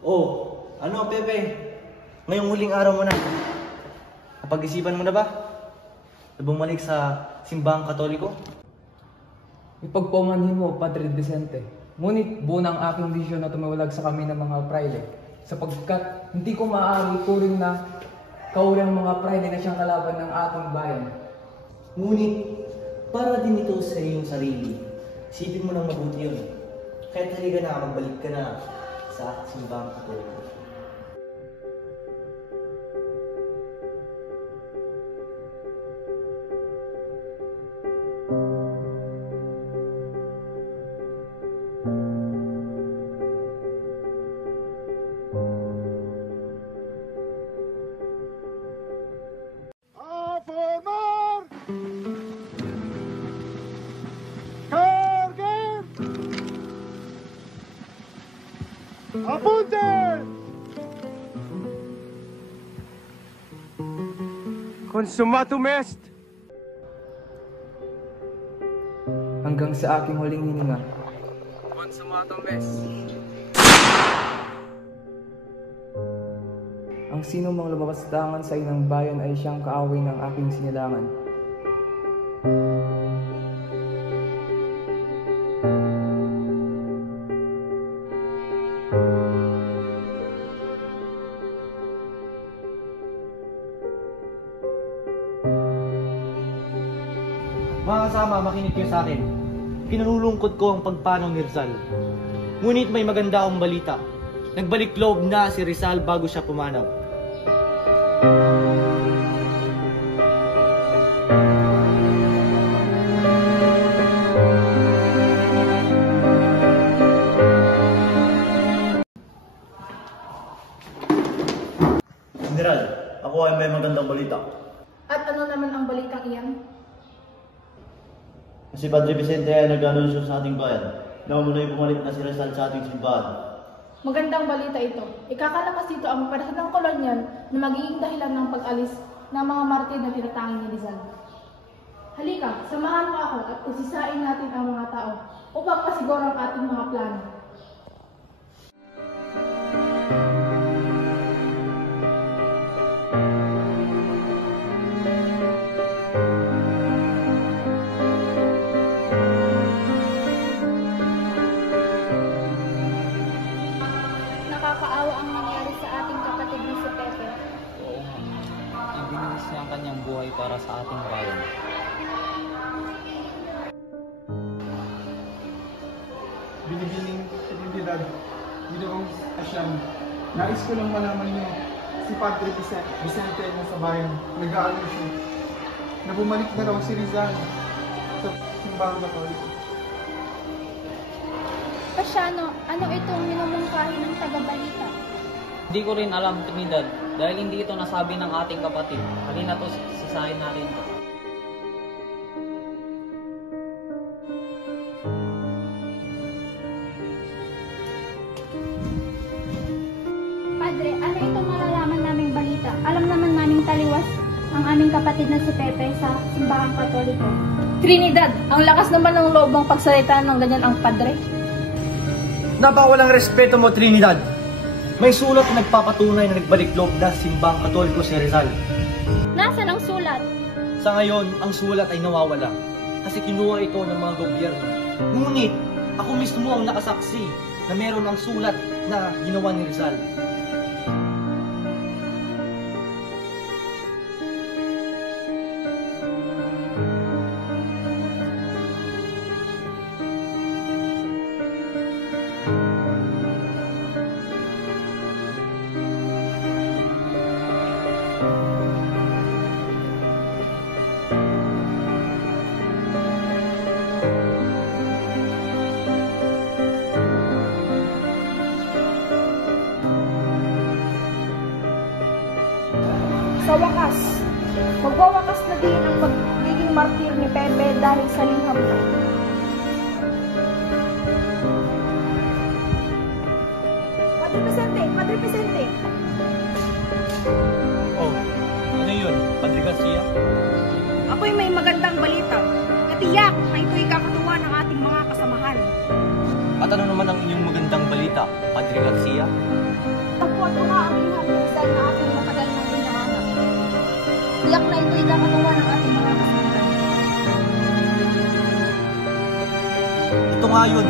Oh, ano Pepe? Ngayong huling araw mo na. Napag-isipan mo na ba? Na bumalik sa simbahang Katoliko? Ipagpaumanhin mo, Padre Vicente. Ngunit buo na ang aking bisyon na tumiwalag sa kami ng mga praile, sapagkat hindi ko maaari turing na kaurang mga praile na siyang kalaban ng ating bayan. Ngunit, para din ito sa iyong sarili. Isipin mo nang mabuti yun. Kahit haliga na, magbalik ka na sa simbahang Katoliko. Apunte! Consumatum est! Hanggang sa aking huling hininga. Consumatum est! Ang sino mang lumabastangan sa inang bayan ay siyang kaaway ng aking sinilangan. Mga kasama, makinig kayo sa akin. Kinalulungkot ko ang pagpanaw ni Rizal. Ngunit may maganda akong balita. Nagbalik loob na si Rizal bago siya pumanaw. General, ako ay may magandang balita. At ano naman ang balitang iyan? Si Padre Vicente ay nag-anunsyo sa ating bayan na muna bumalik na si Rizal sa ating simbahan. Magandang balita ito. Ikakalakas dito ang operasyon ng kolonyal na magiging dahilan ng pag-alis ng mga martir na tinatanging ni Rizal. Halika, samahan mo ako at usisain natin ang mga tao upang masiguro ang ating mga plano. Nakakaawa ang nangyari sa ating kapatid na si Pepe. Oo nga. Ibinis niya ang kanyang buhay para sa ating bayan. Binibining Trinidad, Ginoong Asyan. Nais ko lang malaman niyo si Padre Vicente na sa bayan, nag-aanunsyo na bumalik na raw si Rizal sa simbahang Katoliko. Pasyano, ano itong minumungkahi ng taga-balita? Hindi ko rin alam, Trinidad, dahil hindi ito nasabi ng ating kapatid. Halina to, sisahin natin ito. Padre, ano itong malalaman naming balita? Alam naman naming taliwas ang aming kapatid na si Pepe sa simbahang Katoliko. Trinidad, ang lakas naman ng loob mong pagsalita ng ganyan ang padre. Napakawalang respeto mo, Trinidad. May sulat na nagpapatunay na nagbalik loob na simbahang Katoliko si Rizal. Nasaan ang sulat? Sa ngayon, ang sulat ay nawawala kasi kinuha ito ng mga gobyerno. Ngunit, ako mismo ang nakasaksi na meron ang sulat na ginawa ni Rizal. Sa wakas, magwawakas na din ang magiging martir ni Pepe dahil sa liham niya. Padre Vicente! Padre Vicente! Oh, ano yun? Padre Garcia? Ako'y may magandang balita. Natiyak na ito'y kakatuwa ng ating mga kasamahan. At ano naman ang inyong magandang balita, Padre Garcia? Ito nga ang liham ni Rizal na ating matagal nang hinahanap. Tiyak na ito'y kakagawa ng ating mga kasimulan. Ito nga yun.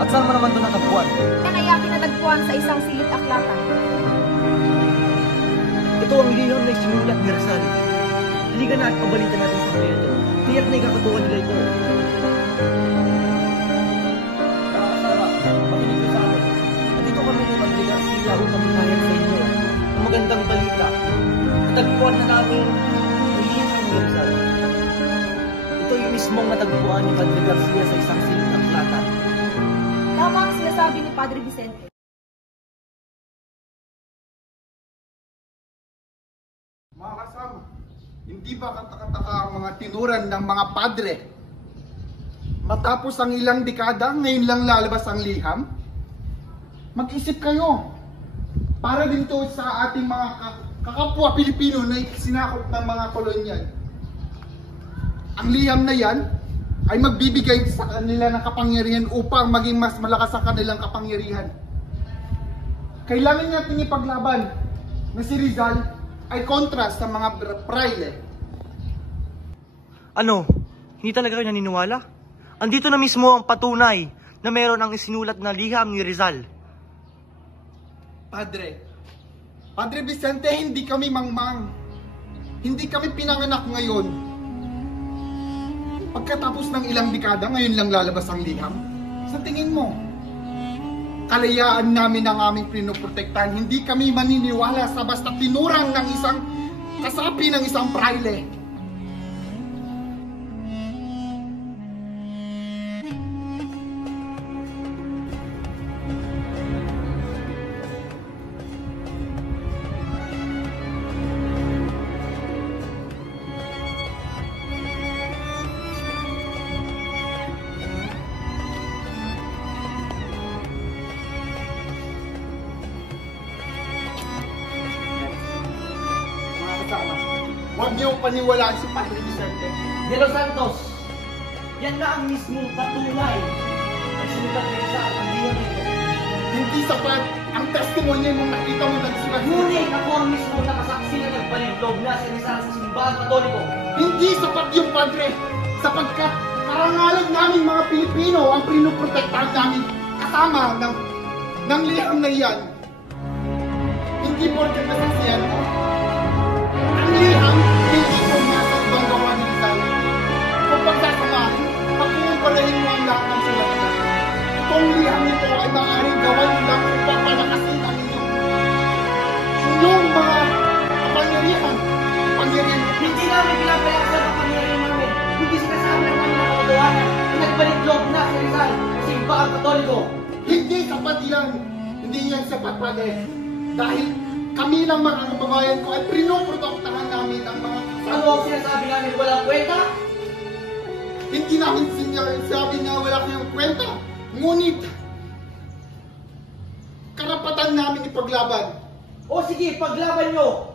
At saan mo naman ito natagpuan? Yan ay aking natagpuan sa isang silid aklatan. Ito ang liham na isinulat ni Rizal. Halika na at pabalita natin sa kanya ito. Tiyak na ikakatuwa nila ito. Tara, makinig ko sa akin. Nandito kami ni Padre Garcia upang hinayag sa inyo ang magandang balita. Natagpuan na namin ang liham ni Rizal. Ito yung mismong natagpuan ni Padre Garcia sa isang silid aklatan. Tama ang sinasabi ni Padre Vicente. Mga kasama, hindi ba katakataka ang mga tinuran ng mga padre? Matapos ang ilang dekada, ngayon lang lalabas ang liham? Mag-isip kayo. Para din to sa ating mga kakapwa Pilipino na sinakop ng mga kolonyal. Ang liham na yan ay magbibigay sa kanila ng kapangyarihan upang maging mas malakas ang kanilang kapangyarihan. Kailangan natin ipaglaban na si Rizal ay kontra sa mga praile. Ano? Hindi talaga kayo naniniwala? Andito na mismo ang patunay na meron ang isinulat na liham ni Rizal. Padre Vicente, hindi kami mangmang. Hindi kami pinanganak ngayon. Pagkatapos ng ilang dekada, ngayon lang lalabas ang liham. Sa tingin mo, kalayaan namin ang aming pinoprotektahan. Hindi kami maniniwala sa basta tinurang ng isang kasapi ng isang praile. Huwag niyo paniwalaan si Padre Vicente. De Los Santos, yan na ang mismong patunay ang sinulat ni Rizal ang liham nito. Hindi sapat ang testimony nung nakita mo nagsulat. Ngunit ako ang mismong nakasaksi na nagbalintog na si Rizal sa simbahang Katoliko. Hindi sapat yung Padre, sapagkat karangalan namin mga Pilipino ang pinoprotektahan namin kasama ng liham na iyan. Hindi porket nasaksiyan mo. Ang liham, hindi ko masagbang gawa ni Rizal. Kung pagsasamahin, pagkukumparahin mo ang lahat ng sulatan. Itong liham nito ay maaaring gawan lang upang palakasin ang inyong mga kapangyarihan. Hindi namin pinapalakasan ang pangyayari namin. Hindi sinasabi ng namin ang katotohanan na nagbaliklog na si Rizal sa simbahang Katoliko. Hindi sapat yan. Hindi yan sapat, Padre. Dahil kami lang mga kababayan ko ay pinoprotektahan namin ang mga Ano ang sinasabi namin walang kwenta? Hindi namin sinasabi na wala kayong kwenta. Ngunit, karapatan namin ipaglaban. O sige, paglaban nyo!